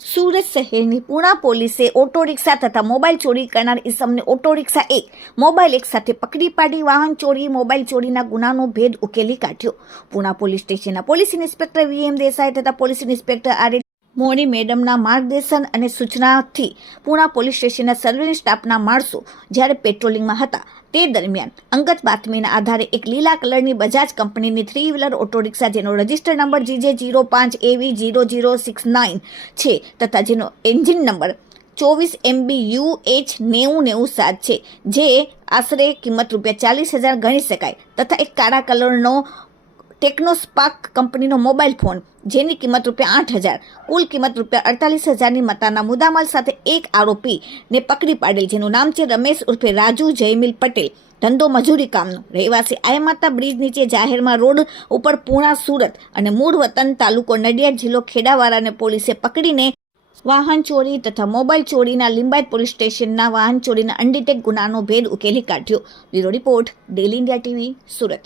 સુરત શહેરની પૂણા પોલીસે auto rickshaw તથા મોબાઈલ ચોરી કરનાર ઇસમને ઓટો રિક્ષા 1, મોબાઈલ 1 સાથે પકડી પાડી વાહન ચોરી, મોબાઈલ ચોરીના ગુનાનો ભેદ ઉકેલી કાઢ્યો. પૂણા પોલીસ સ્ટેશનના પોલીસ ઇન્સ્પેક્ટર VM દેસાઈ તથા પોલીસ ઇન્સ્પેક્ટર RA મોરી મેડમના માર્ગદર્શન અને સૂચનાથી પૂણા પોલીસ સ્ટેશનના સર્વેલન્સ સ્ટાફના માણસો જ્યારે પેટ્રોલિંગમાં હતા તે દરમિયાન અંગત બાતમીના આધારે એક લીલા કલરની બજાજ કંપનીની 3 વ્હીલર ઓટો રિક્ષા જેનો રજિસ્ટર નંબર GJ05AV0069 છે તથા જેનો એન્જિન નંબર 24 MB UH 9097 છે, જે આશરે કિંમત ₹40,000 ગણી શકાય તથા એક કાળા કલરનો ટેકનોસ્પાર્ક કંપનીનો મોબાઈલ ફોન જેની કિંમત ₹8,000, કુલ કિંમત ₹48,000ની મતાના મુદ્દામાલ સાથે એક આરોપીને પકડી પાડેલ, જેનું નામ છે રમેશ ઉર્ફે રાજુ જયમીલ પટેલ, ધંધો મજૂરી કામનો, રહેવાસી આયમાતા બ્રિજ નીચે જાહેરમાં રોડ ઉપર પૂણા સુરત અને મૂળ વતન તાલુકો નડિયાદ જિલ્લો ખેડાવાળાને પોલીસે પકડીને વાહન ચોરી તથા મોબાઈલ ચોરીના લિંબાયત પોલીસ સ્ટેશનના વાહન ચોરીના અનડિટેક ગુનાનો ભેદ ઉકેલી કાઢ્યો. Bureau report, daily India TV, Surat.